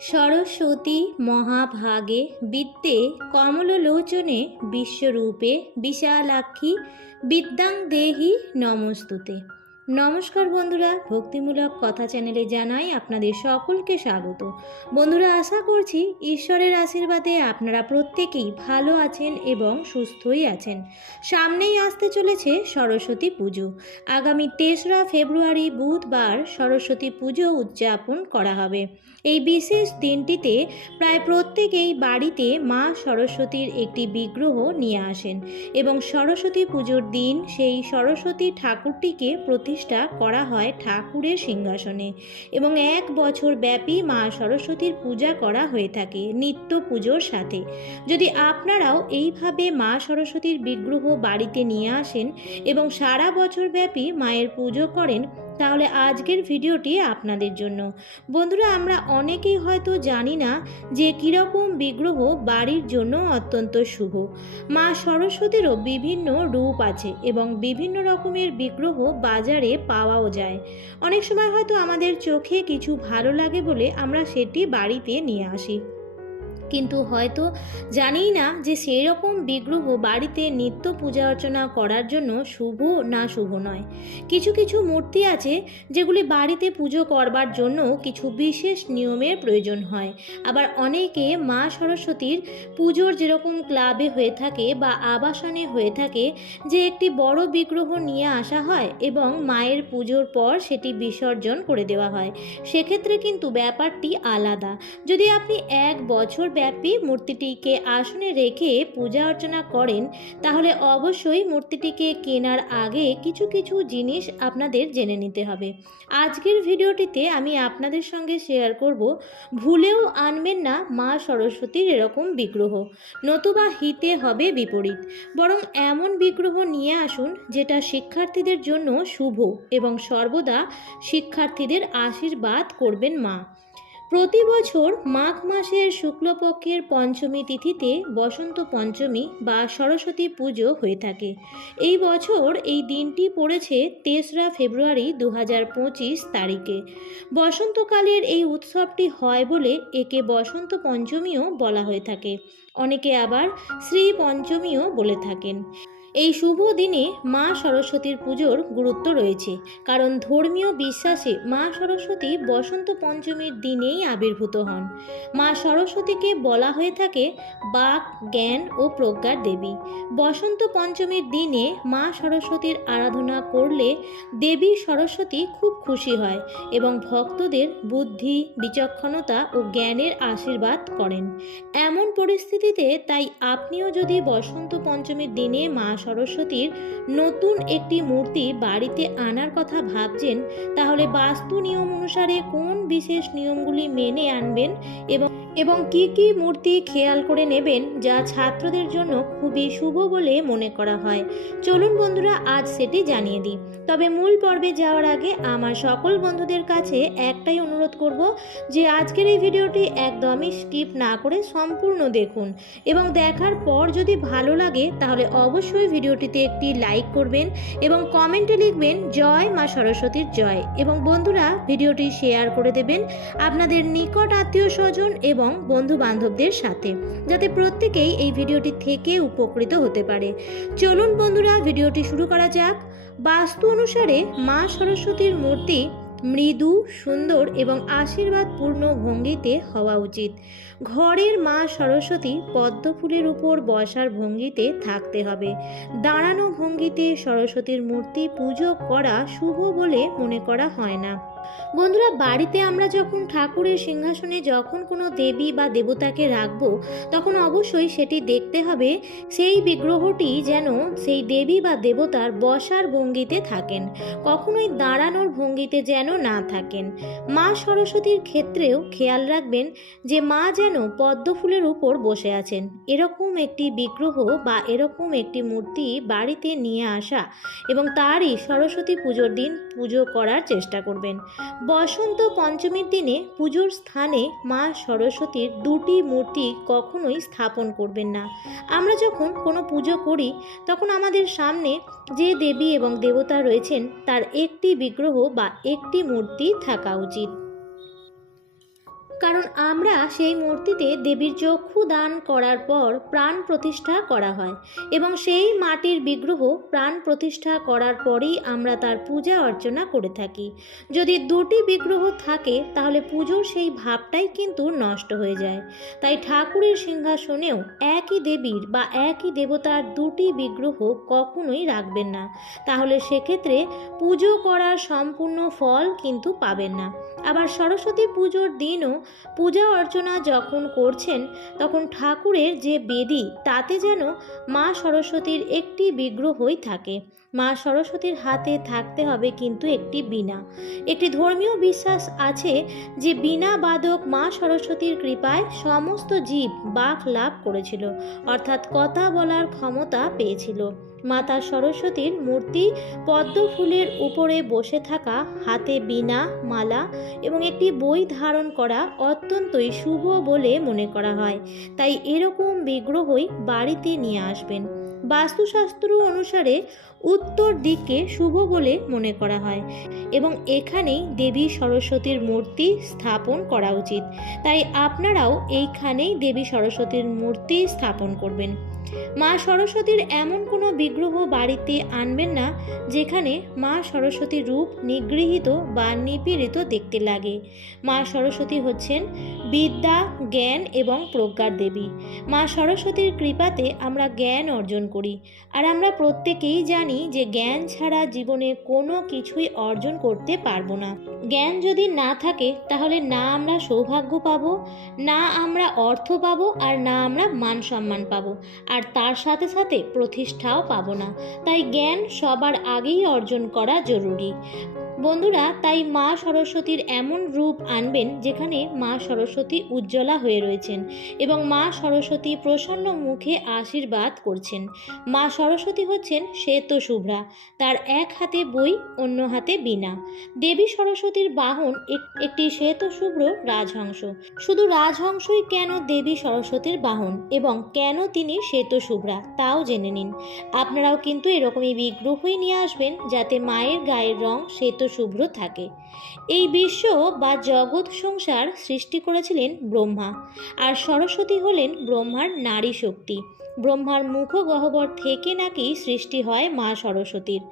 সরস্বতী মহাভাগে বিদ্যে কমললোচনে বিশ্বরূপে বিশালাক্ষী বিদ্যাং দেহি নমস্তুতে। নমস্কার বন্ধুরা, ভক্তিমূলক কথা চ্যানেলে জানাই আপনাদের সকলকে স্বাগত। বন্ধুরা, আশা করছি ঈশ্বরের আশীর্বাদে আপনারা প্রত্যেকেই ভালো আছেন এবং সুস্থই আছেন। সামনেই আসতে চলেছে সরস্বতী পুজো। আগামী তেসরা ফেব্রুয়ারি বুধবার সরস্বতী পুজো উদযাপন করা হবে। এই বিশেষ দিনটিতে প্রায় প্রত্যেকেই বাড়িতে মা সরস্বতীর একটি বিগ্রহ নিয়ে আসেন এবং সরস্বতী পুজোর দিন সেই সরস্বতী ঠাকুরটিকে প্রতিষ্ঠা করা হয় ঠাকুরের সিংহাসনে এবং এক বছর ব্যাপী মা সরস্বতীর পূজা করা হয়ে থাকে নিত্য পুজোর সাথে। যদি আপনারাও এইভাবে মা সরস্বতীর বিগ্রহ বাড়িতে নিয়ে আসেন এবং সারা বছর ব্যাপী মায়ের পুজো করেন তাহলে আজকের ভিডিওটি আপনাদের জন্য। বন্ধুরা, আমরা অনেকেই হয়তো জানি না যে কীরকম বিগ্রহ বাড়ির জন্য অত্যন্ত শুভ। মা সরস্বতীরও বিভিন্ন রূপ আছে এবং বিভিন্ন রকমের বিগ্রহ বাজারে পাওয়াও যায়। অনেক সময় হয়তো আমাদের চোখে কিছু ভালো লাগে বলে আমরা সেটি বাড়িতে নিয়ে আসি। কিন্তু হয়তো জানিই না যে সেই রকম বিগ্রহ বাড়িতে নিত্য পূজা অর্চনা করার জন্য শুভ না শুভ নয়। কিছু কিছু মূর্তি আছে যেগুলি বাড়িতে পুজো করবার জন্য কিছু বিশেষ নিয়মের প্রয়োজন হয়। আবার অনেকে মা সরস্বতীর পুজোর যেরকম ক্লাবে হয়ে থাকে বা আবাসনে হয়ে থাকে যে একটি বড় বিগ্রহ নিয়ে আসা হয় এবং মায়ের পুজোর পর সেটি বিসর্জন করে দেওয়া হয়। সেক্ষেত্রে কিন্তু ব্যাপারটি আলাদা। যদি আপনি এক বছর ব্যাপী মূর্তিটিকে আসনে রেখে পূজা অর্চনা করেন, তাহলে অবশ্যই মূর্তিটিকে কেনার আগে কিছু কিছু জিনিস আপনাদের জেনে নিতে হবে। আজকের ভিডিওটিতে আমি আপনাদের সঙ্গে শেয়ার করব, ভুলেও আনবেন না মা সরস্বতীর এরকম বিগ্রহ, নতুবা হিতে হবে বিপরীত। বরং এমন বিগ্রহ নিয়ে আসুন, যেটা শিক্ষার্থীদের জন্য শুভ এবং সর্বদা শিক্ষার্থীদের আশীর্বাদ করবেন মা। প্রতি বছর মাঘ মাসের শুক্লপক্ষের পঞ্চমী তিথিতে বসন্ত পঞ্চমী বা সরস্বতী পুজো হয়ে থাকে। এই বছর এই দিনটি পড়েছে তেসরা ফেব্রুয়ারি দু পঁচিশ তারিখে। বসন্তকালের এই উৎসবটি হয় বলে একে বসন্ত পঞ্চমীও বলা হয়ে থাকে। অনেকে আবার শ্রী পঞ্চমীও বলে থাকেন। এই শুভ দিনে মা সরস্বতীর পুজোর গুরুত্ব রয়েছে, কারণ ধর্মীয় বিশ্বাসে মা সরস্বতী বসন্ত পঞ্চমীর দিনেই আবির্ভূত হন। মা সরস্বতীকে বলা হয়ে থাকে বাক, জ্ঞান ও প্রজ্ঞার দেবী। বসন্ত পঞ্চমীর দিনে মা সরস্বতীর আরাধনা করলে দেবী সরস্বতী খুব খুশি হয় এবং ভক্তদের বুদ্ধি, বিচক্ষণতা ও জ্ঞানের আশীর্বাদ করেন। এমন পরিস্থিতিতে তাই আপনিও যদি বসন্ত পঞ্চমীর দিনে মা সরস্বতীর নতুন একটি মূর্তি বাড়িতে আনার কথা ভাবছেন, তাহলে বাস্তু নিয়ম অনুসারে কোন বিশেষ নিয়মগুলি মেনে আনবেন এবং এবং কি কি মূর্তি খেয়াল করে নেবেন যা ছাত্রদের জন্য খুবই শুভ বলে মনে করা হয়। চলুন বন্ধুরা, আজ সেটি জানিয়ে দিই। তবে মূল পর্বে যাওয়ার আগে আমার সকল বন্ধুদের কাছে একটাই অনুরোধ করব যে আজকের এই ভিডিওটি একদমই স্কিপ না করে সম্পূর্ণ দেখুন এবং দেখার পর যদি ভালো লাগে, তাহলে অবশ্যই ভিডিওটিতে একটি লাইক করবেন এবং কমেন্টে লিখবেন, জয় মা সরস্বতীর জয়। এবং বন্ধুরা, ভিডিওটি শেয়ার করে দেবেন আপনাদের নিকট আত্মীয় স্বজন এবং বন্ধু বান্ধবদের সাথে, যাতে প্রত্যেকেই এই ভিডিওটি থেকে উপকৃত হতে পারে। চলুন বন্ধুরা, ভিডিওটি শুরু করা যাক। বাস্তু অনুসারে মা সরস্বতীর মূর্তি মৃদু, সুন্দর এবং আশীর্বাদপূর্ণ ভঙ্গিতে হওয়া উচিত। ঘরের মা সরস্বতী পদ্মফুলের উপর বসার ভঙ্গিতে থাকতে হবে। দাঁড়ানো ভঙ্গিতে সরস্বতীর মূর্তি পুজো করা শুভ বলে মনে করা হয় না। বন্ধুরা, বাড়িতে আমরা যখন ঠাকুরের সিংহাসনে যখন কোনো দেবী বা দেবতাকে রাখব, তখন অবশ্যই সেটি দেখতে হবে, সেই বিগ্রহটি যেন সেই দেবী বা দেবতার বসার ভঙ্গিতে থাকেন, কখনোই দাঁড়ানোর ভঙ্গিতে যেন না থাকেন। মা সরস্বতীর ক্ষেত্রেও খেয়াল রাখবেন যে মা যেন পদ্ম ফুলের উপর বসে আছেন। এরকম একটি বিগ্রহ বা এরকম একটি মূর্তি বাড়িতে নিয়ে আসা এবং তারই সরস্বতী পুজোর দিন পুজো করার চেষ্টা করবেন। বসন্ত পঞ্চমীর দিনে পুজোর স্থানে মা সরস্বতীর দুটি মূর্তি কখনোই স্থাপন করবেন না। আমরা যখন কোনো পুজো করি, তখন আমাদের সামনে যে দেবী এবং দেবতা রয়েছেন, তার একটি বিগ্রহ বা একটি মূর্তি থাকা উচিত। কারণ আমরা সেই মূর্তিতে দেবীর চক্ষু দান করার পর প্রাণ প্রতিষ্ঠা করা হয় এবং সেই মাটির বিগ্রহ প্রাণ প্রতিষ্ঠা করার পরেই আমরা তার পূজা অর্চনা করে থাকি। যদি দুটি বিগ্রহ থাকে, তাহলে পুজোর সেই ভাবটাই কিন্তু নষ্ট হয়ে যায়। তাই ঠাকুরের সিংহাসনেও একই দেবীর বা একই দেবতার দুটি বিগ্রহ কখনোই রাখবেন না। তাহলে সেক্ষেত্রে পুজো করার সম্পূর্ণ ফল কিন্তু পাবেন না। আবার সরস্বতী পুজোর দিনও পূজা অর্চনা যখন করছেন, তখন ঠাকুরের যে বেদি, তাতে যেন মা সরস্বতীর একটি বিগ্রহই থাকে। মা সরস্বতীর হাতে থাকতে হবে কিন্তু একটি বীণা। একটি ধর্মীয় বিশ্বাস আছে যে বীণা বাদক মা সরস্বতীর কৃপায় সমস্ত জীব বাক লাভ করেছিল, অর্থাৎ কথা বলার ক্ষমতা পেয়েছিল। মাতা সরস্বতীর মূর্তি পদ্ম ফুলের উপরে বসে থাকা, হাতে বীণা, মালা এবং একটি বই ধারণ করা অত্যন্তই শুভ বলে মনে করা হয়। তাই এরকম বিগ্রহই বাড়িতে নিয়ে আসবেন। বাস্তুশাস্ত্র অনুসারে উত্তর দিককে শুভ বলে মনে করা হয় এবং এখানেই দেবী সরস্বতীর মূর্তি স্থাপন করা উচিত। তাই আপনারাও এইখানেই দেবী সরস্বতীর মূর্তি স্থাপন করবেন। মা সরস্বতীর এমন কোনো বিগ্রহ বাড়িতে আনবেন না, যেখানে মা সরস্বতীর রূপ নিগৃহীত বা নিপীড়িত দেখতে লাগে। মা সরস্বতী হচ্ছেন বিদ্যা, জ্ঞান এবং প্রজ্ঞার দেবী। মা সরস্বতীর কৃপাতে আমরা জ্ঞান অর্জন করি। আর আমরা প্রত্যেকেই জানি যে জ্ঞান ছাড়া জীবনে কোনো কিছুই অর্জন করতে পারব না। জ্ঞান যদি না থাকে, তাহলে না আমরা সৌভাগ্য পাবো, না আমরা অর্থ পাবো, আর না আমরা মান সম্মান পাবো। আর তার সাথে সাথে প্রতিষ্ঠাও পাবো না। তাই জ্ঞান সবার আগেই অর্জন করা জরুরি। বন্ধুরা, তাই মা সরস্বতীর এমন রূপ আনবেন যেখানে মা সরস্বতী উজ্জ্বলা হয়ে রয়েছেন এবং মা সরস্বতী প্রসন্ন মুখে আশীর্বাদ করছেন। মা সরস্বতী হচ্ছেন শ্বেত শুভ্রা তার এক হাতে বই, অন্য হাতে বীণা। দেবী সরস্বতীর বাহন এক- একটি শ্বেত শুভ্র রাজহংস। শুধু রাজহংসই কেন দেবী সরস্বতীর বাহন এবং কেন তিনি শ্বেত শুভ্রা তাও জেনে নিন। আপনারাও কিন্তু এরকমই বিগ্রহই নিয়ে আসবেন যাতে মায়ের গায়ের রং শ্বেত শুভ্র থাকে। এই বিশ্ব বা জগৎ সংসার সৃষ্টি করেছিলেন ব্রহ্মা আর সরস্বতী হলেন ব্রহ্মার নারী শক্তি। ব্রহ্মার মুখ গহ্বর থেকে নাকি সৃষ্টি হয় মা সরস্বতীর।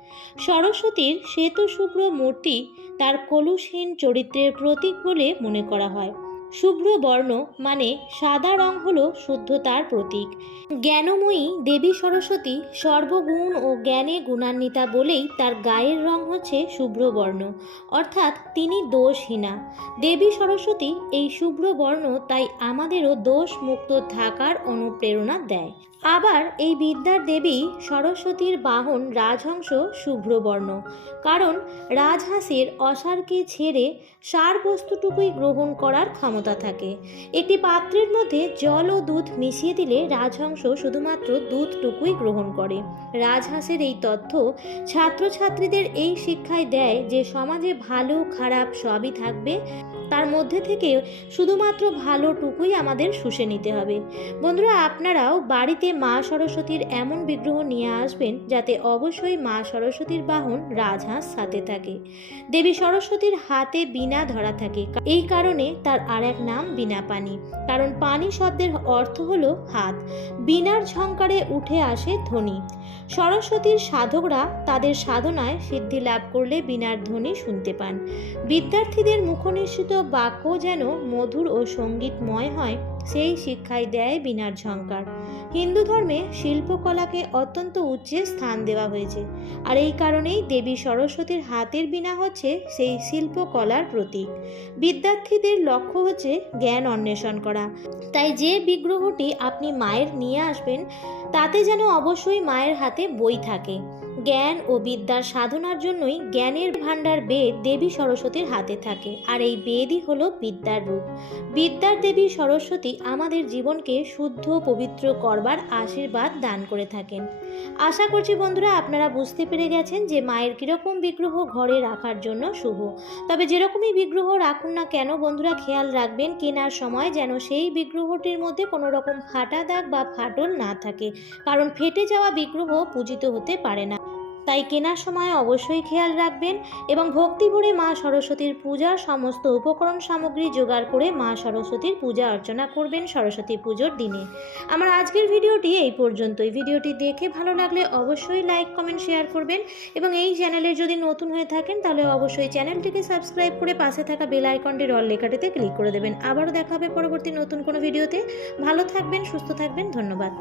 সরস্বতীর শ্বেত শুভ্র মূর্তি তার কলুষহীন চরিত্রের প্রতীক বলে মনে করা হয়। শুভ্র বর্ণ মানে সাদা রং হলো শুদ্ধতার প্রতীক। জ্ঞানময়ী দেবী সরস্বতী সর্বগুণ ও জ্ঞানে গুণান্বিতা বলেই তার গায়ের রং হচ্ছে শুভ্র বর্ণ, অর্থাৎ তিনি দোষহীনা। দেবী সরস্বতী এই শুভ্র বর্ণ তাই আমাদেরও দোষ মুক্ত থাকার অনুপ্রেরণা দেয়। আবার এই বিদ্যার দেবী সরস্বতীর বাহন রাজহংস শুভ্রবর্ণ কারণ রাজহাঁসের অসারকে ছেড়ে সার বস্তুটুকুই গ্রহণ করার ক্ষমতা থাকে। একটি পাত্রের মধ্যে জল ও দুধ মিশিয়ে দিলে রাজহংস শুধুমাত্র দুধটুকুই গ্রহণ করে। রাজহাঁসের এই তথ্য ছাত্রছাত্রীদের এই শিক্ষায় দেয় যে সমাজে ভালো, খারাপ সবই থাকবে। তার মধ্যে থেকে শুধুমাত্র ভালোটুকুই আমাদের শুষে নিতে হবে। বন্ধুরা, আপনারাও বাড়িতে মা সরস্বতীর এমন বিগ্রহ নিয়ে আসবেন যাতে অবশ্যই মা সরস্বতীর বাহন রাজহাঁস সাথে থাকে। দেবী সরস্বতীর হাতে বীণা ধরা থাকে। এই কারণে তার আর এক নাম বিনা পানি কারণ পানি শব্দের অর্থ হলো হাত। বীণার ঝঙ্কারে উঠে আসে ধ্বনি। সরস্বতীর সাধকরা তাদের সাধনায় সিদ্ধি লাভ করলে বীণার ধ্বনি শুনতে পান। বিদ্যার্থীদের মুখনিশ্চিত বাক্য যেন মধুর ও সঙ্গীতময় হয় সেই শিক্ষায় দেয় বিনার ঝঙ্কার হিন্দু ধর্মে শিল্পকলাকে অত্যন্ত উচ্চে স্থান দেওয়া হয়েছে। আর এই কারণেই দেবী সরস্বতীর হাতের বিনা হচ্ছে সেই শিল্পকলার প্রতীক। বিদ্যার্থীদের লক্ষ্য হচ্ছে জ্ঞান অন্বেষণ করা। তাই যে বিগ্রহটি আপনি মায়ের নিয়ে আসবেন, তাতে যেন অবশ্যই মায়ের হাতে বই থাকে। জ্ঞান ও বিদ্যার সাধনার জন্যই জ্ঞানের ভাণ্ডার বেদ দেবী সরস্বতীর হাতে থাকে। আর এই বেদই হলো বিদ্যার রূপ। বিদ্যার দেবী সরস্বতী আমাদের জীবনকে শুদ্ধ, পবিত্র করবার আশীর্বাদ দান করে থাকেন। আশা করছি বন্ধুরা আপনারা বুঝতে পেরে গেছেন যে মায়ের কীরকম বিগ্রহ ঘরে রাখার জন্য শুভ। তবে যেরকমই বিগ্রহ রাখুন না কেন বন্ধুরা, খেয়াল রাখবেন কেনার সময় যেন সেই বিগ্রহটির মধ্যে কোনো রকম ফাটা দাগ বা ফাটল না থাকে। কারণ ফেটে যাওয়া বিগ্রহ পূজিত হতে পারে না। তাই কেনার সময় অবশ্যই খেয়াল রাখবেন এবং ভক্তি ভরে মা সরস্বতীর পূজার সমস্ত উপকরণ সামগ্রী জোগাড় করে মা সরস্বতীর পূজা অর্চনা করবেন সরস্বতী পুজোর দিনে। আমার আজকের ভিডিওটি এই পর্যন্তই। ভিডিওটি দেখে ভালো লাগলে অবশ্যই লাইক, কমেন্ট, শেয়ার করবেন এবং এই চ্যানেলে যদি নতুন হয়ে থাকেন তাহলে অবশ্যই চ্যানেলটিকে সাবস্ক্রাইব করে পাশে থাকা বেল আইকনটির অল লেখাটিতে ক্লিক করে দেবেন। আবারও দেখা হবে পরবর্তী নতুন কোনো ভিডিওতে। ভালো থাকবেন, সুস্থ থাকবেন, ধন্যবাদ।